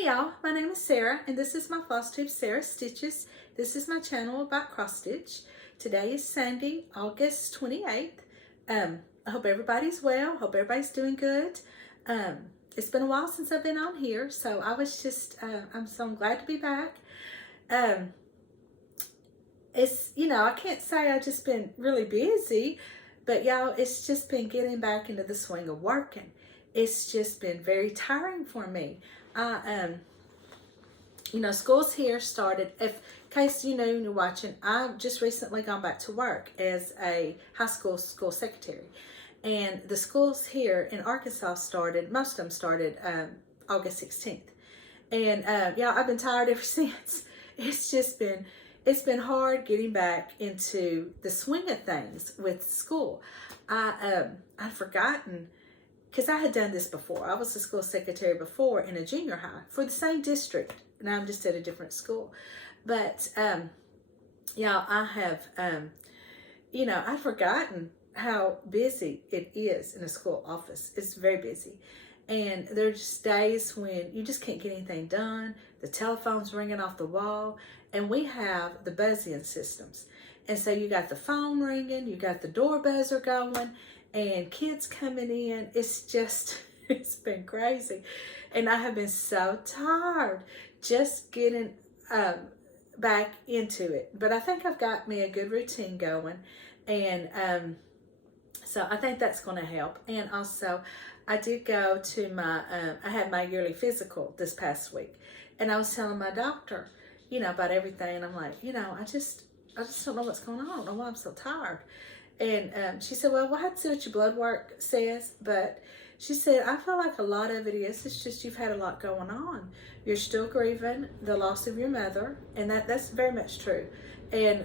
Hey y'all, my name is Sarah and this is my Flosstube Sarah Stitches. This is my channel about cross stitch. Today is Sunday, August 28th. I hope everybody's well, hope everybody's doing good. It's been a while since I've been on here, so I was just, I'm glad to be back. I can't say I've just been really busy, but y'all, it's just been getting back into the swing of working. It's just been very tiring for me. School's here started. In case you know you're watching, I've just recently gone back to work as a high school secretary. And the schools here in Arkansas started, most of them started August 16th. And I've been tired ever since. It's been hard getting back into the swing of things with school. I'd forgotten, because I had done this before. I was a school secretary before in a junior high for the same district. Now I'm just at a different school. But, I have, I've forgotten how busy it is in a school office. It's very busy. And there's just days when you just can't get anything done. The telephone's ringing off the wall. And we have the buzzing systems. And so you got the phone ringing, you got the door buzzer going, and kids coming in. It's been crazy. And I have been so tired just getting back into it. But I think I've got me a good routine going. And so I think that's going to help. And also, I did go to I had my yearly physical this past week. And I was telling my doctor, about everything. And I'm like, I just don't know what's going on. I don't know why I'm so tired. And she said, well, we'll have to see what your blood work says. But she said, I feel like a lot of it is, it's just you've had a lot going on. You're still grieving the loss of your mother. And that's very much true. And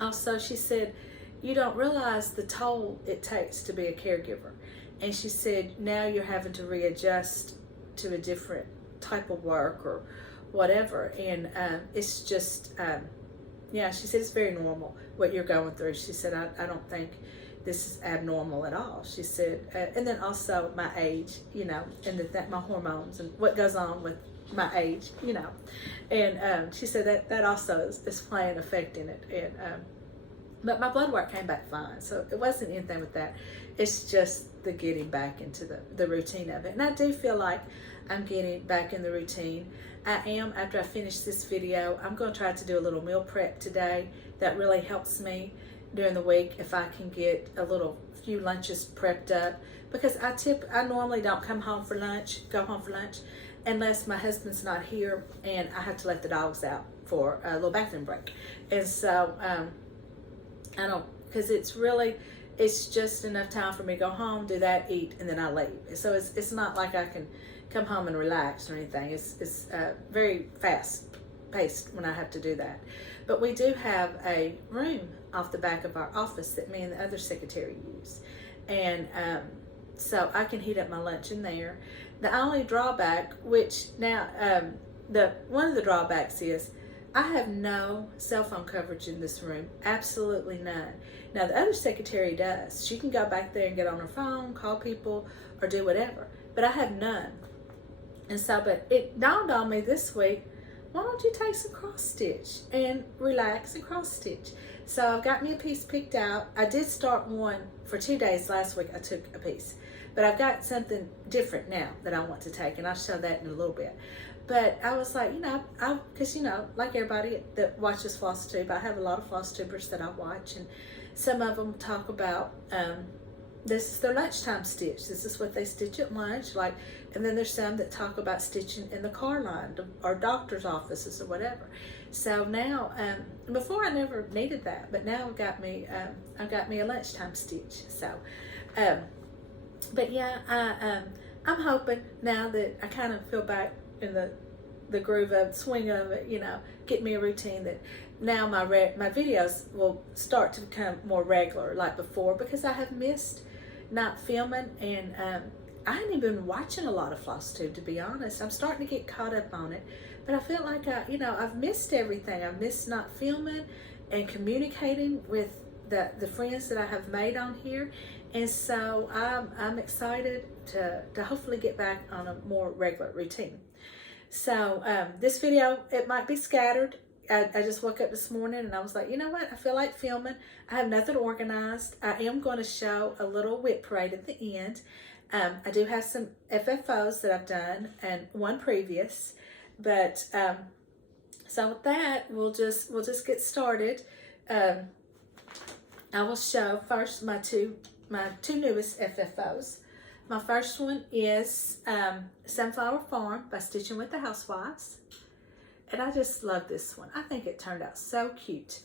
also she said, you don't realize the toll it takes to be a caregiver. And she said, now you're having to readjust to a different type of work or whatever. And it's just, she said it's very normal what you're going through. She said, I don't think this is abnormal at all. She said, and then also my age, and that my hormones and what goes on with my age, And she said that also is playing effect in it. And but my blood work came back fine, so it wasn't anything with that. It's just the getting back into the routine of it. And I do feel like I'm getting back in the routine. I am, after I finish this video, I'm going to try to do a little meal prep today. That really helps me during the week if I can get few lunches prepped up. Because I normally don't go home for lunch, unless my husband's not here and I have to let the dogs out for a little bathroom break. And so, I don't, because it's just enough time for me to go home, do that, eat, and then I leave. So it's not like I can come home and relax or anything. It's very fast paced when I have to do that. But we do have a room off the back of our office that me and the other secretary use. And so I can heat up my lunch in there. The only drawback, which now, one of the drawbacks is I have no cell phone coverage in this room, absolutely none. Now the other secretary does. She can go back there and get on her phone, call people, or do whatever. But I have none. And so, but it dawned on me this week, why don't you take some cross stitch and relax and cross stitch? So I've got me a piece picked out. I did start one for 2 days last week. I took a piece. But I've got something different now that I want to take, and I'll show that in a little bit. But I was like, because, like everybody that watches Flosstube, I have a lot of Flosstubers that I watch, and some of them talk about, this is their lunchtime stitch. This is what they stitch at lunch, and then there's some that talk about stitching in the car line or doctor's offices or whatever. So now, before I never needed that, but now I've got me a lunchtime stitch. So, but yeah, I'm hoping now that I kind of feel back in the groove of swing of it, get me a routine that now my videos will start to become more regular like before, because I have missed not filming, and I hadn't even been watching a lot of Flosstube, to be honest. I'm starting to get caught up on it, but I feel like I've missed everything. I've missed not filming and communicating with the friends that I have made on here. And so I'm excited to hopefully get back on a more regular routine. So this video, it might be scattered. I just woke up this morning and I was like, you know what? I feel like filming. I have nothing organized. I am going to show a little whip parade at the end. I do have some FFOs that I've done and one previous. But so with that, we'll just get started. I will show first my two newest FFOs. My first one is Sunflower Farm by Stitching with the Housewives. And I just love this one. I think it turned out so cute.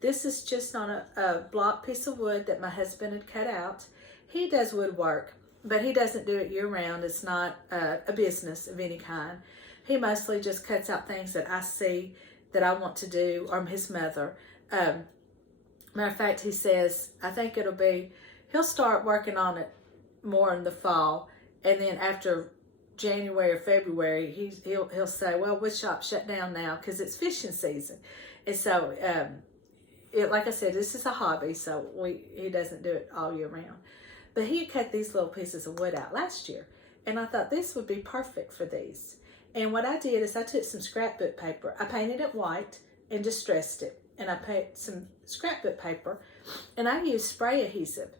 This is just on a block piece of wood that my husband had cut out. He does woodwork, but he doesn't do it year round. It's not a business of any kind. He mostly just cuts out things that I see that I want to do, or his mother. Matter of fact, he says, I think he'll start working on it more in the fall, and then after January or February, he'll say, well, wood shop shut down now because it's fishing season. And so, like I said, this is a hobby, so he doesn't do it all year round. But he cut these little pieces of wood out last year, and I thought this would be perfect for these. And what I did is I took some scrapbook paper, I painted it white and distressed it, and I put some scrapbook paper, and I used spray adhesive.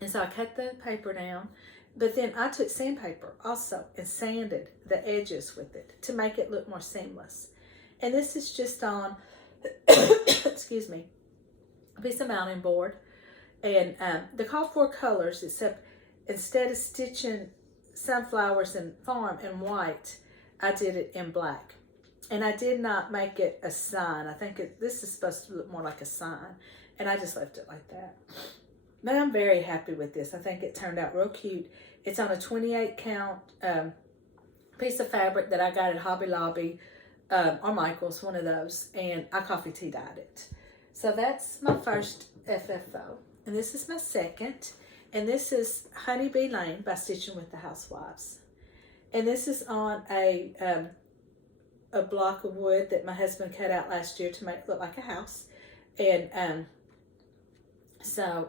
And so I cut the paper down, but then I took sandpaper also and sanded the edges with it to make it look more seamless. And this is just on, excuse me, a piece of mounting board. And the call for colors, except instead of stitching sunflowers and farm in white, I did it in black. And I did not make it a sign. I think this is supposed to look more like a sign. And I just left it like that. But I'm very happy with this. I think it turned out real cute. It's on a 28 count piece of fabric that I got at Hobby Lobby or Michael's, one of those. And I coffee tea dyed it. So that's my first FFO. And this is my second. And this is Honeybee Lane by Stitching with the Housewives. And this is on a block of wood that my husband cut out last year to make it look like a house. And so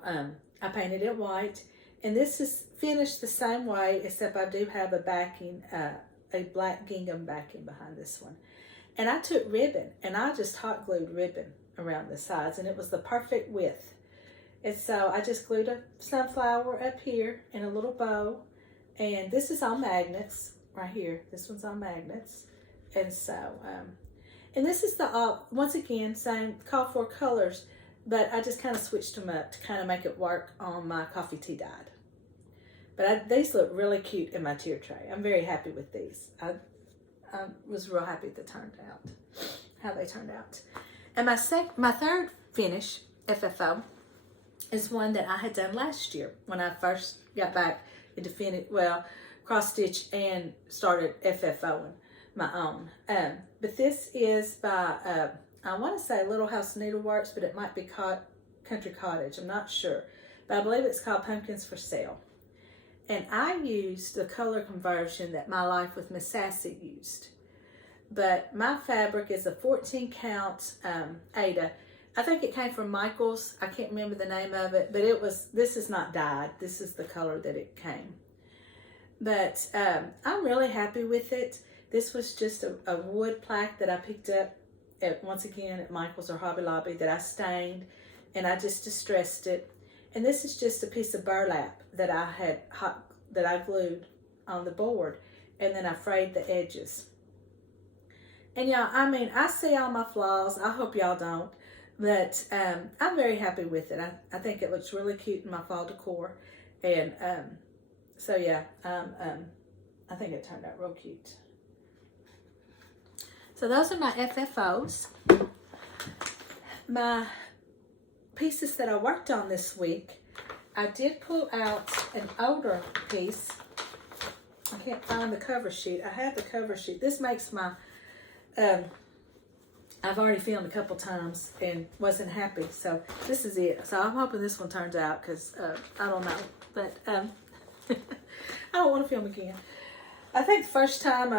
I painted it white, and this is finished the same way, except I do have a backing, a black gingham backing behind this one. And I took ribbon, and I just hot glued ribbon around the sides, and it was the perfect width. And so I just glued a sunflower up here in a little bow, and this is on magnets right here. This one's on magnets. And so, and this is the, once again, same call for colors, but I just kind of switched them up to kind of make it work on my coffee tea dyed. But these look really cute in my tier tray. I'm very happy with these. I was real happy how they turned out. And my third finish, FFO, is one that I had done last year when I first got back into cross stitch and started FFOing my own. But this is by, I want to say Little House Needleworks, but it might be Country Cottage. I'm not sure. But I believe it's called Pumpkins for Sale. And I used the color conversion that My Life with Miss Sassy used. But my fabric is a 14 count Ada. I think it came from Michael's. I can't remember the name of it, but this is not dyed. This is the color that it came. But I'm really happy with it. This was just a wood plaque that I picked up once again at Michael's or Hobby Lobby that I stained, and I just distressed it. And this is just a piece of burlap that I glued on the board, and then I frayed the edges. And y'all, I mean, I see all my flaws. I hope y'all don't, but I'm very happy with it. I think it looks really cute in my fall decor, and so yeah, I think it turned out real cute. So those are my FFOs. My pieces that I worked on this week, I did pull out an older piece. I can't find the cover sheet. I have the cover sheet. This makes my, I've already filmed a couple times and wasn't happy. So this is it. So I'm hoping this one turns out because I don't know. But I don't want to film again. I think the first time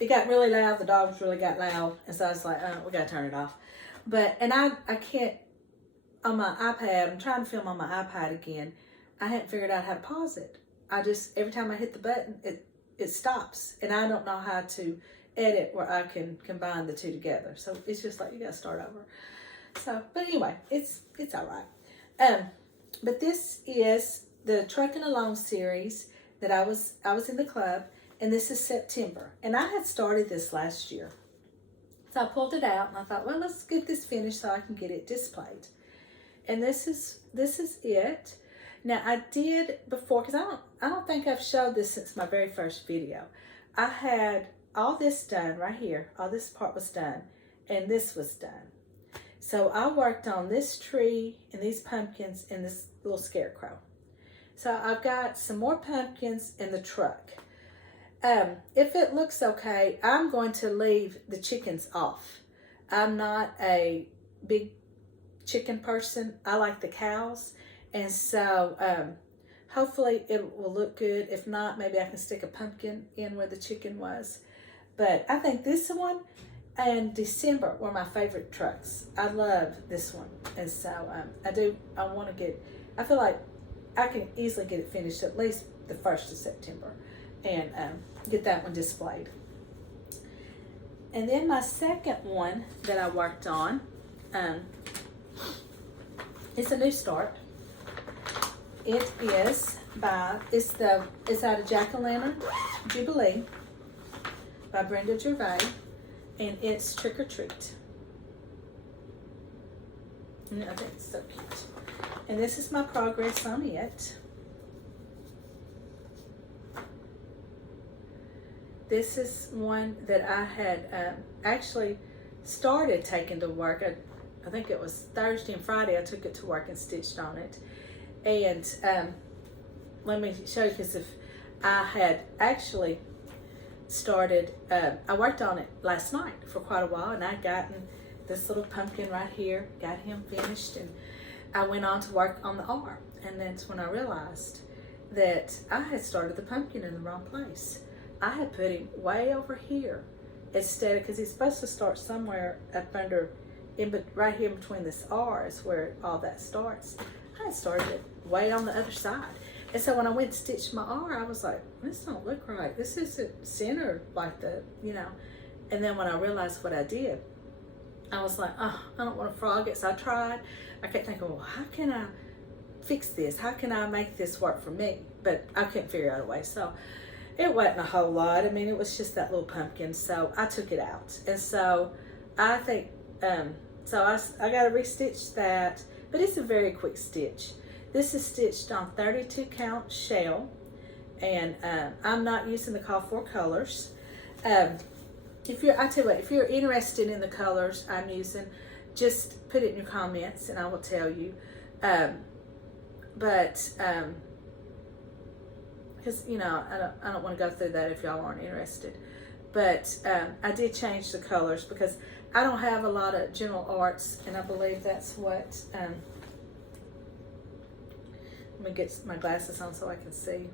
it got really loud. The dogs really got loud. And so I was like, we got to turn it off. And I can't on my iPad, I'm trying to film on my iPad again. I hadn't figured out how to pause it. I just, every time I hit the button, it stops. And I don't know how to edit where I can combine the two together. So it's just like, you gotta start over. So, but anyway, it's all right. But this is the Trucking Along series that I was in the club, and this is September. And I had started this last year. So I pulled it out and I thought, well, let's get this finished so I can get it displayed. And this is it. Now I did before, because I don't think I've showed this since my very first video. I had all this done right here. All this part was done, and this was done. So I worked on this tree and these pumpkins and this little scarecrow. So I've got some more pumpkins in the truck. If it looks okay, I'm going to leave the chickens off. I'm not a big chicken person. I like the cows. And so hopefully it will look good. If not, maybe I can stick a pumpkin in where the chicken was. But I think this one and December were my favorite trucks. I love this one. And so I want to get, I feel like I can easily get it finished at least the 1st of September and get that one displayed. And then my second one that I worked on, it's a new start. It is it's out of Jack-O-Lantern Jubilee by Brenda Gervais, and it's Trick or Treat. And I think it's so cute. And this is my progress on it. This is one that I had actually started taking to work. I think it was Thursday and Friday I took it to work and stitched on it. And let me show you, because if I had actually started, I worked on it last night for quite a while, and I'd gotten this little pumpkin right here, got him finished, and I went on to work on the arm. And that's when I realized that I had started the pumpkin in the wrong place. I had put him way over here instead of, because he's supposed to start somewhere up under, right here between this R is where all that starts. I had started it way on the other side. And so when I went to stitch my R, I was like, this don't look right. This isn't centered like the, And then when I realized what I did, I was like, oh, I don't want to frog it. So I tried. I kept thinking, well, how can I fix this? How can I make this work for me? But I couldn't figure out a way. So it wasn't a whole lot. I mean, it was just that little pumpkin. So I took it out. And so I think, so I got to restitch that. But it's a very quick stitch. This is stitched on 32 count shell. And I'm not using the call for colors. I tell you what, if you're interested in the colors I'm using, just put it in your comments and I will tell you. Because I don't want to go through that if y'all aren't interested. But I did change the colors because I don't have a lot of general arts, and I believe that's what. Let me get my glasses on so I can see.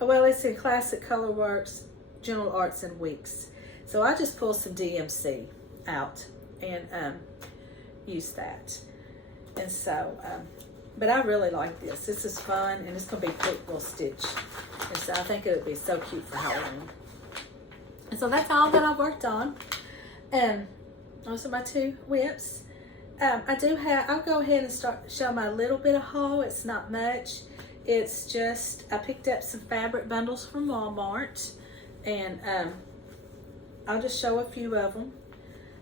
Well, it's in Classic Colorworks, General Arts, and Weeks. So I just pulled some DMC out and use that. And so, but I really like this. This is fun, and it's going to be a quick little stitch. And so I think it would be so cute for Halloween. And so that's all that I worked on. Those are my two whips. I'll go ahead and show my little bit of haul. It's not much. It's just, I picked up some fabric bundles from Walmart, and I'll just show a few of them.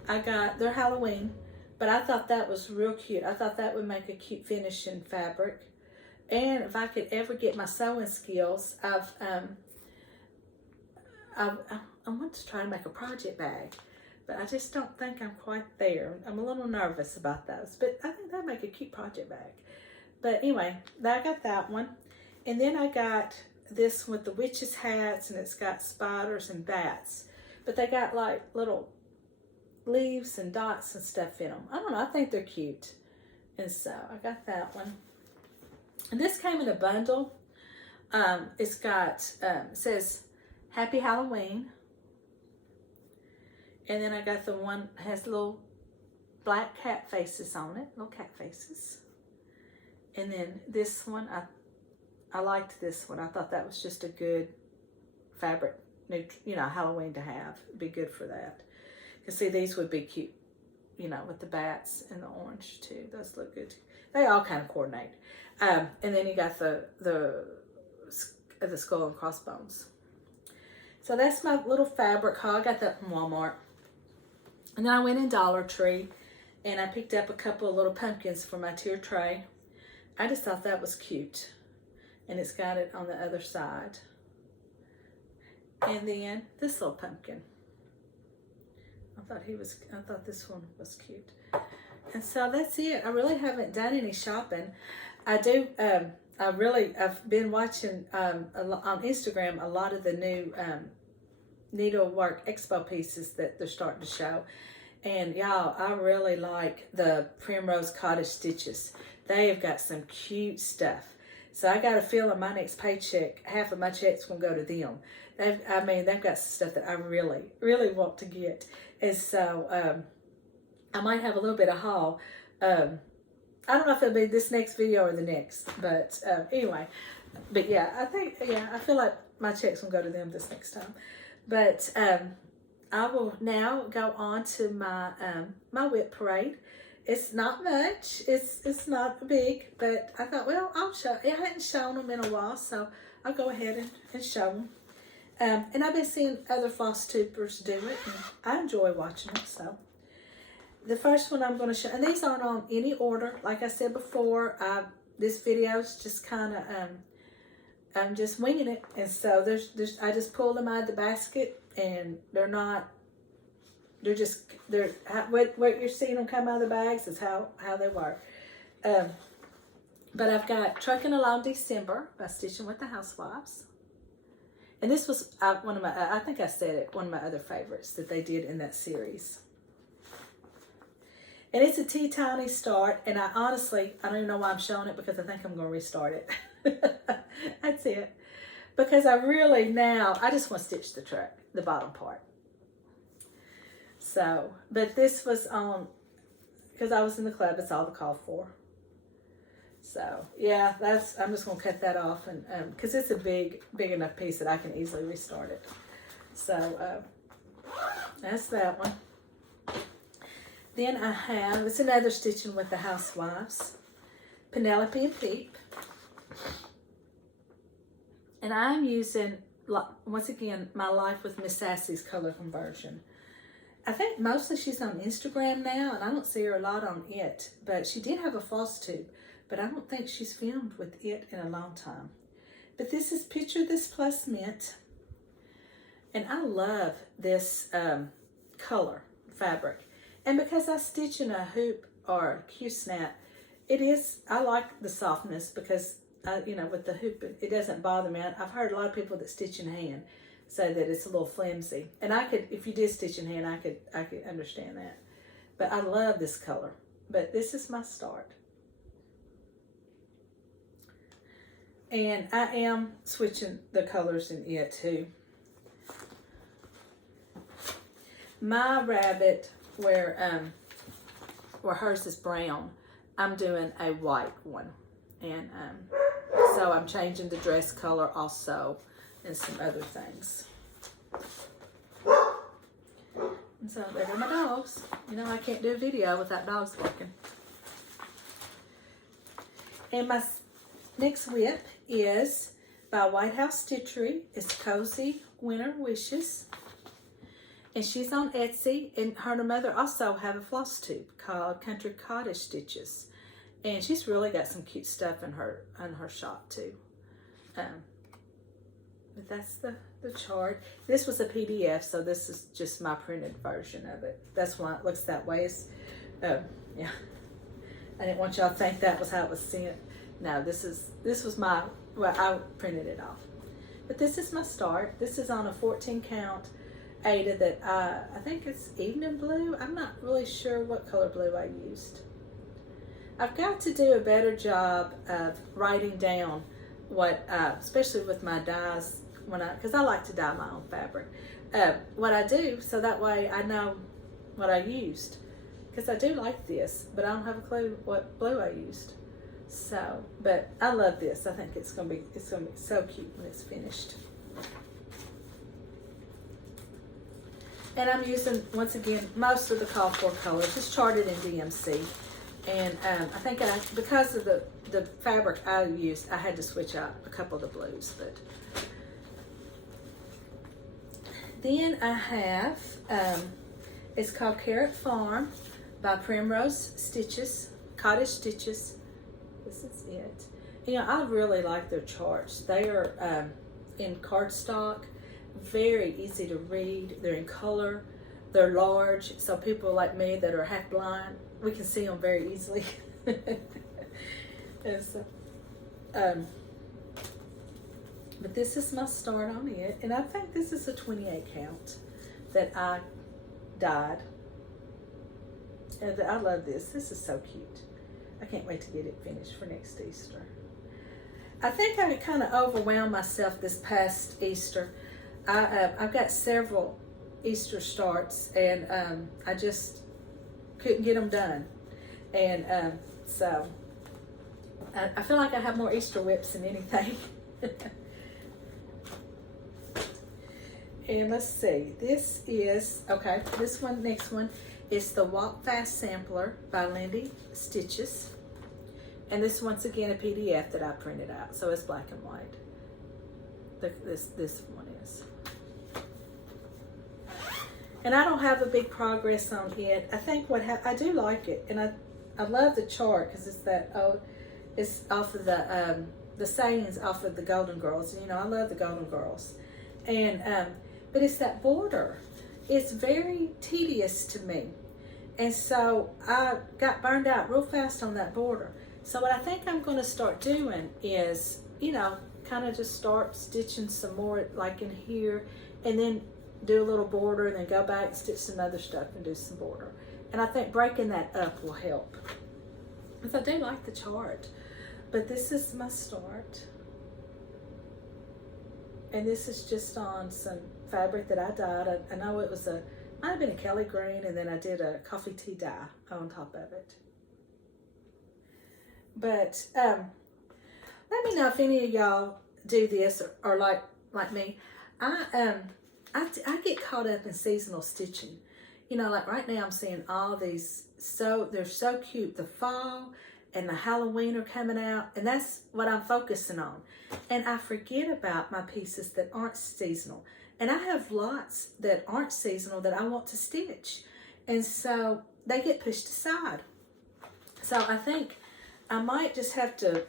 They're Halloween, but I thought that was real cute. I thought that would make a cute finishing fabric. And if I could ever get my sewing skills, I want to try to make a project bag, but I just don't think I'm quite there. I'm a little nervous about those, but I think that'd make a cute project bag. But anyway, I got that one. And then I got this with the witches' hats, and it's got spiders and bats. But they got like little leaves and dots and stuff in them. I don't know, I think they're cute. And so I got that one. And this came in a bundle. It's got, it says Happy Halloween. And then I got the one that has little black cat faces on it, little cat faces. And then this one, I liked this one. I thought that was just a good fabric, you know, Halloween to have. It'd be good for that. You see, these would be cute, you know, with the bats and the orange too. Those look good too. They all kind of coordinate. And then you got the skull and crossbones. So that's my little fabric haul. I got that from Walmart. And then I went in Dollar Tree and I picked up a couple of little pumpkins for my tier tray. I just thought that was cute. And it's got it on the other side. And then this little pumpkin. I thought this one was cute. And so that's it. I really haven't done any shopping. I've been watching on Instagram a lot of the new needlework expo pieces that they're starting to show. And y'all, I really like the Primrose Cottage Stitches. They have got some cute stuff. So I got a feeling my next paycheck, half of my check's gonna go to them. They've got some stuff that I really, really want to get. And so I might have a little bit of haul. I don't know if it'll be this next video or the next, but anyway. But yeah, I feel like my check's gonna go to them this next time. But I will now go on to my my whip parade. It's not much. It's not big, but I thought, well, I'll show. I hadn't shown them in a while, so I'll go ahead and show them. And I've been seeing other Flosstubers do it, and I enjoy watching them. So the first one I'm going to show, and these aren't on any order. Like I said before, this video is just kind of I'm just winging it, and so I just pulled them out of the basket, and what you're seeing them come out of the bags is how they work. But I've got Trucking Along December by Stitching with the Housewives. And this was one of my, I think I said it, one of my other favorites that they did in that series. And it's a Tiny Start, and I honestly, I don't even know why I'm showing it, because I think I'm going to restart it. That's it. Because I just want to stitch the bottom part. So, but this was on, because I was in the club, it's all the call for. So, yeah, I'm just going to cut that off, and because it's a big enough piece that I can easily restart it. So, that's that one. Then I have, it's another Stitching with the Housewives, Penelope and Peep. And I'm using, once again, My Life with Miss Sassy's color conversion. I think mostly she's on Instagram now, and I don't see her a lot on it. But she did have a Flosstube, but I don't think she's filmed with it in a long time. But this is Picture This Plus Mint. And I love this color fabric. And because I stitch in a hoop or Q-snap, I like the softness because, with the hoop, it doesn't bother me. I've heard a lot of people that stitch in hand say that it's a little flimsy. And if you did stitch in hand, I could understand that. But I love this color. But this is my start. And I am switching the colors in it too. My rabbit, where hers is brown, I'm doing a white one. And so I'm changing the dress color also, and some other things. And so there are my dogs. I can't do a video without dogs working. And my next whip is by White House Stitchery. It's Cozy Winter Wishes. And she's on Etsy, and her and her mother also have a Flosstube called Country Cottage Stitches. And she's really got some cute stuff in her shop too. But that's the chart. This was a PDF, so this is just my printed version of it. That's why it looks that way. Yeah. I didn't want y'all to think that was how it was sent. No, this was I printed it off. But this is my start. This is on a 14 count Ada that I think it's evening blue. I'm not really sure what color blue I used. I've got to do a better job of writing down what, especially with my dyes, because I like to dye my own fabric, what I do, so that way I know what I used. because I do like this, but I don't have a clue what blue I used. So, but I love this. I think it's gonna be so cute when it's finished. And I'm using, once again, most of the call for colors. It's charted in DMC. And I think because of the fabric I used, I had to switch out a couple of the blues. But then I have, it's called Carrot Farm by Primrose Stitches, Cottage Stitches. This is it. You know, I really like their charts. They are in cardstock, very easy to read. They're in color. They're large, so people like me that are half blind, we can see them very easily. And so, but this is my start on it, and I think this is a 28 count that I dyed. And I love this. This is so cute. I can't wait to get it finished for next Easter. I think I kind of overwhelmed myself this past Easter. I've got several Easter starts, and I just couldn't get them done. And so I feel like I have more Easter whips than anything. And let's see, this is, okay, this one, next one is the Walk Fast Sampler by Lindy Stitches. And this, once again, a PDF that I printed out, so it's black and white. This one is. And I don't have a big progress on it. I think I do like it, and I love the chart because it's that, it's off of the sayings off of the Golden Girls. You know, I love the Golden Girls, and but it's that border. It's very tedious to me, and so I got burned out real fast on that border. So what I think I'm going to start doing is, you know, kind of just start stitching some more, like in here, and then do a little border, and then go back, stitch some other stuff, and do some border. And I think breaking that up will help, because I do like the chart. But this is my start, and this is just on some fabric that I dyed. I know it was might have been a Kelly green, and then I did a coffee tea dye on top of it. But let me know if any of y'all do this, or like me. I get caught up in seasonal stitching. You know, like right now I'm seeing all these, they're so cute. The fall and the Halloween are coming out, and that's what I'm focusing on. And I forget about my pieces that aren't seasonal. And I have lots that aren't seasonal that I want to stitch. And so they get pushed aside. So I think I might just have to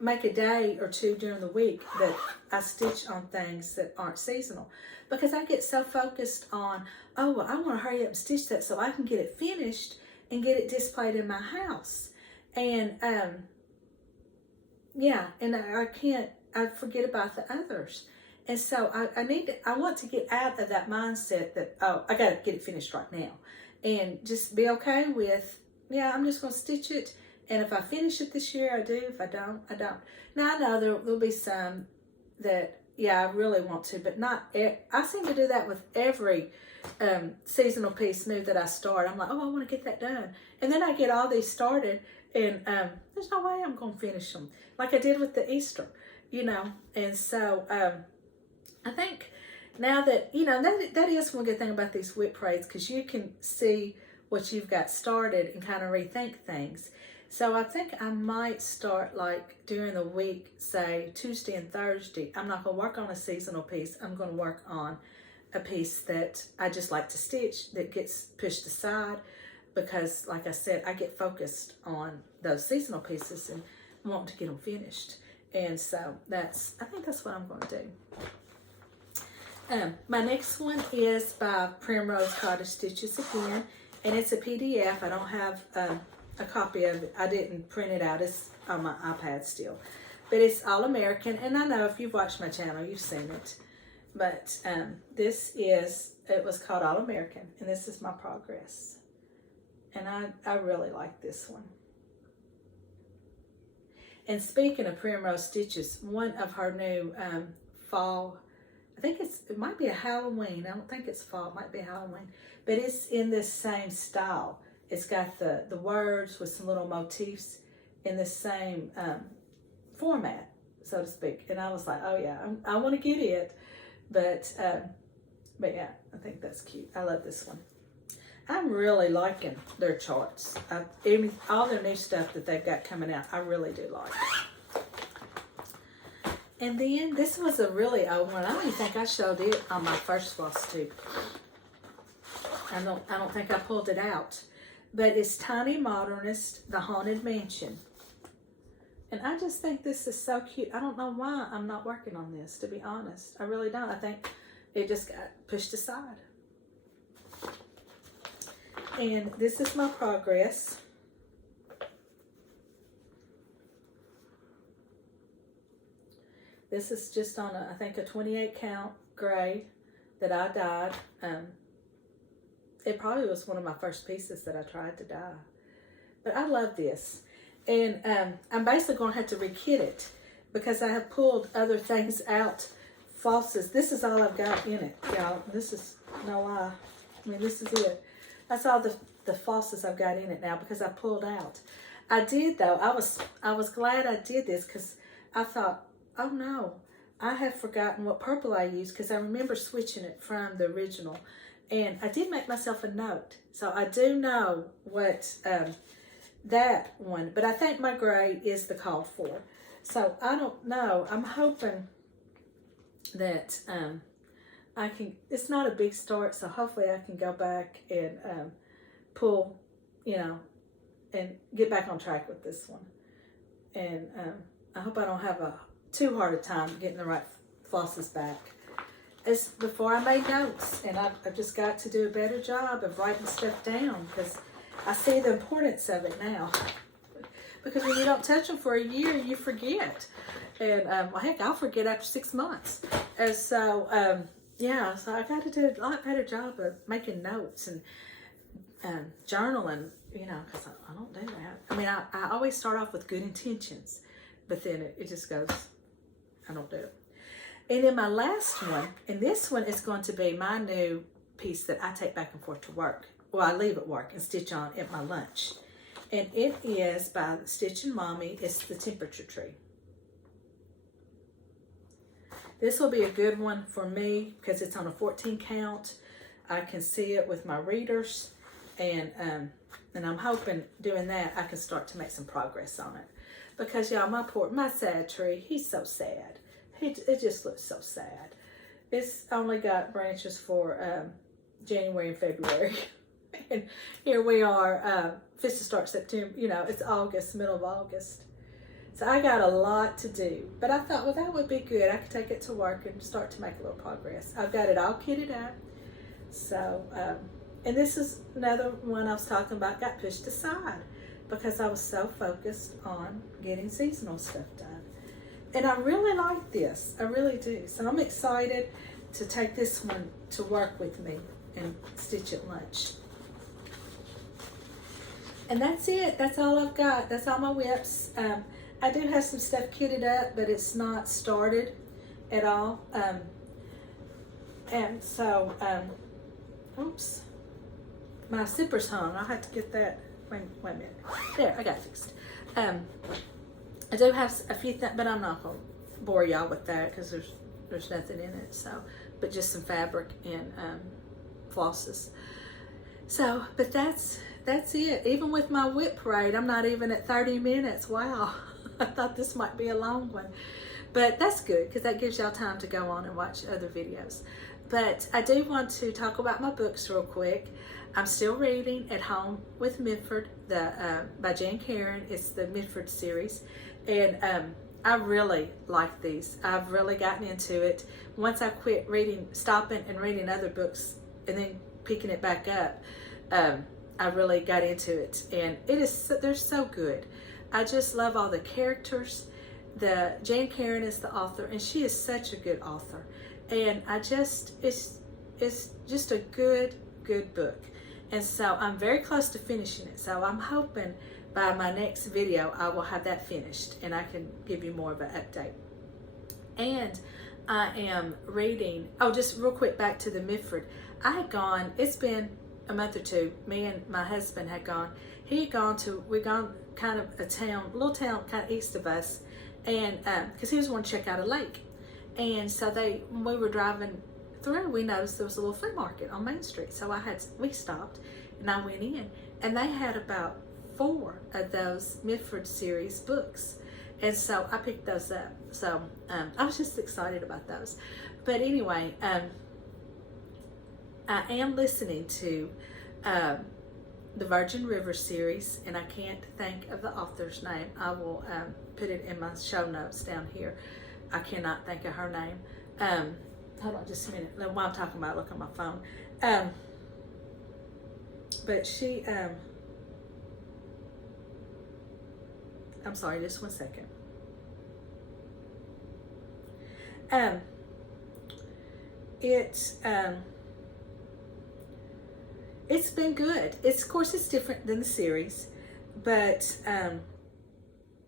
make a day or two during the week that I stitch on things that aren't seasonal, because I get so focused on, oh, well, I want to hurry up and stitch that so I can get it finished and get it displayed in my house. And yeah, and I forget about the others. And so I want to get out of that mindset that, oh, I got to get it finished right now, and just be okay with, yeah, I'm just going to stitch it. And if I finish it this year, I do. If I don't, I don't. Now, I know there'll be some that, yeah, I really want to, but not, I seem to do that with every seasonal piece new that I start. I'm like, oh, I want to get that done. And then I get all these started, and there's no way I'm going to finish them, like I did with the Easter, you know. And so I think now that, you know, that is one good thing about these whip parades, because you can see what you've got started and kind of rethink things. So I think I might start, like, during the week, say Tuesday and Thursday, I'm not going to work on a seasonal piece. I'm going to work on a piece that I just like to stitch that gets pushed aside, because, like I said, I get focused on those seasonal pieces and want to get them finished. And so I think that's what I'm going to do. My next one is by Primrose Cottage Stitches again, and it's a PDF. I don't have a copy of it. I didn't print it out. It's on my iPad still. But it's All American, and I know if you've watched my channel, you've seen it. But it was called All American, and this is my progress. And I really like this one. And speaking of Primrose Stitches, one of her new fall, I think it might be a Halloween. I don't think it's fall. It might be Halloween. But it's in this same style it's got the words with some little motifs in the same format, so to speak. And I was like, oh yeah, I want to get it. But yeah, I think that's cute. I love this one. I'm really liking their charts. All their new stuff that they've got coming out, I really do like. And then this was a really old one. I don't even think I showed it on my first Flosstube. I don't think I pulled it out. But it's Tiny Modernist, The Haunted Mansion. And I just think this is so cute. I don't know why I'm not working on this, to be honest. I really don't. I think it just got pushed aside. And this is my progress. This is just on I think a 28 count gray that I dyed. It probably was one of my first pieces that I tried to dye. But I love this. And I'm basically going to have to rekit it because I have pulled other things out. Flosses. This is all I've got in it, y'all. This is no lie. I mean, this is it. That's all the flosses I've got in it now because I pulled out. I did though. I was glad I did this because I thought, oh no, I have forgotten what purple I used because I remember switching it from the original. And I did make myself a note. So I do know what that one, but I think my gray is the call for. So I don't know. I'm hoping that I can, it's not a big start, so hopefully I can go back and pull, you know, and get back on track with this one. And I hope I don't have too hard a time getting the right flosses back. It's before I made notes, and I've just got to do a better job of writing stuff down because I see the importance of it now. Because when you don't touch them for a year, you forget. And well, heck, I'll forget after 6 months. And so, yeah, so I got to do a lot better job of making notes and journaling, you know, because I don't do that. I mean, I always start off with good intentions, but then it just goes, I don't do it. And then my last one, and this one is going to be my new piece that I take back and forth to work. Well, I leave at work and stitch on at my lunch. And it is by Stitch and Mommy. It's the Temperature Tree. This will be a good one for me because it's on a 14 count. I can see it with my readers. And I'm hoping doing that I can start to make some progress on it. Because y'all, my sad tree, he's so sad. It just looks so sad. It's only got branches for January and February. And here we are, fixed to start September, you know, it's August, middle of August. So I got a lot to do. But I thought, well, that would be good. I could take it to work and start to make a little progress. I've got it all kitted out. So, and this is another one I was talking about, got pushed aside because I was so focused on getting seasonal stuff done. And I really like this. I really do. So I'm excited to take this one to work with me and stitch at lunch. And that's it. That's all I've got. That's all my whips. I do have some stuff kitted up, but it's not started at all. And so, oops. My zipper's hung. I'll have to get that. Wait a minute. There, I got it fixed. I do have a few things, but I'm not going to bore y'all with that because there's nothing in it. So, but just some fabric and flosses. So, but that's it. Even with my whip parade, I'm not even at 30 minutes. Wow. I thought this might be a long one. But that's good because that gives y'all time to go on and watch other videos. But I do want to talk about my books real quick. I'm still reading At Home with Mitford by Jan Karen. It's the Mitford series. And I really like these. I've really gotten into it. Once I quit stopping and reading other books and then picking it back up, I really got into it. And they're so good. I just love all the characters. Jan Karen is the author, and she is such a good author. And it's just a good book. And so I'm very close to finishing it. So I'm hoping by my next video, I will have that finished and I can give you more of an update. And I am reading, just real quick back to the Mitford. I had gone, it's been a month or two, me and my husband had gone. We'd gone kind of a little town kind of east of us, and because he was wanting to check out a lake. And so when we were driving through, we noticed there was a little flea market on Main Street. So we stopped, and I went in, and they had about 4 of those Mitford series books. And so I picked those up. So I was just excited about those. But anyway, I am listening to the Virgin River series, and I can't think of the author's name. I will put it in my show notes down here. I cannot think of her name. Hold on just a minute. While I'm talking about it, look on my phone. But she, I'm sorry, just one second. It's been good. Of course, it's different than the series, but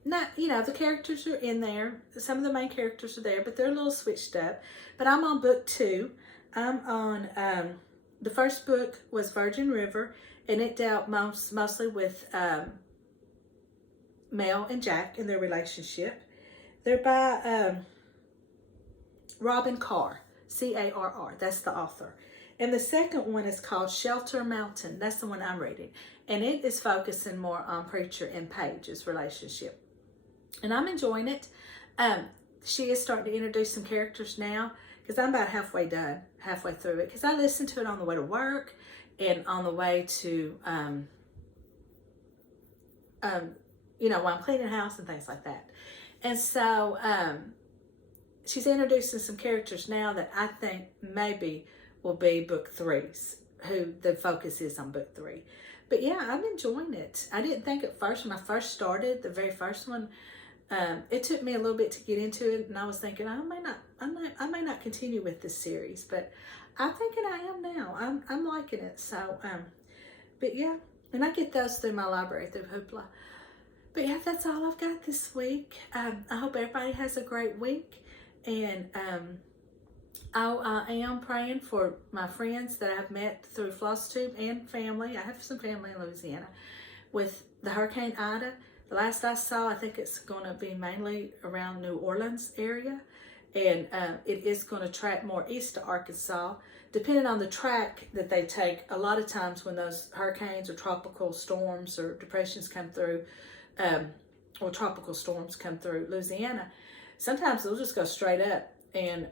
not, the characters are in there. Some of the main characters are there, but they're a little switched up. But I'm on book 2. I'm on, the first book was Virgin River, and it dealt mostly with Mel and Jack and their relationship. They're by Robin Carr, C-A-R-R. That's the author. And the second one is called Shelter Mountain. That's the one I'm reading. And it is focusing more on Preacher and Paige's relationship. And I'm enjoying it. She is starting to introduce some characters now, because I'm about halfway through it. Because I listened to it on the way to work and on the way to, while I'm cleaning the house and things like that. And so she's introducing some characters now that I think maybe will be book 3's, who the focus is on book 3. But yeah, I'm enjoying it. I didn't think at first, when I first started, the very first one, it took me a little bit to get into it, and I was thinking I may not continue with this series, but I'm thinking I am now. I'm liking it. So, but yeah, and I get those through my library through Hoopla. But yeah, that's all I've got this week. I hope everybody has a great week, and I am praying for my friends that I've met through Flosstube and family. I have some family in Louisiana with the Hurricane Ida. The last I saw, I think it's going to be mainly around New Orleans area, and it is going to track more east to Arkansas. Depending on the track that they take, a lot of times when those hurricanes or tropical storms or depressions come through, or tropical storms come through Louisiana, sometimes they'll just go straight up, and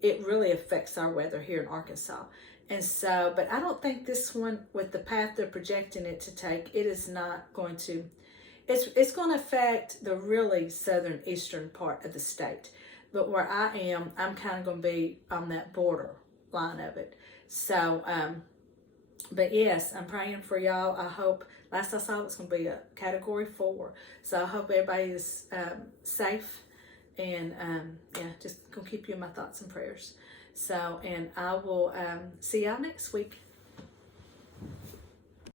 it really affects our weather here in Arkansas. And so, but I don't think this one, with the path they're projecting it to take, it is not going to, it's going to affect the really southern eastern part of the state. But where I am, I'm kind of going to be on that border line of it. So, but yes, I'm praying for y'all. I hope, last I saw it was going to be a category 4. So I hope everybody is safe, and yeah, just going to keep you in my thoughts and prayers. So, and I will see y'all next week.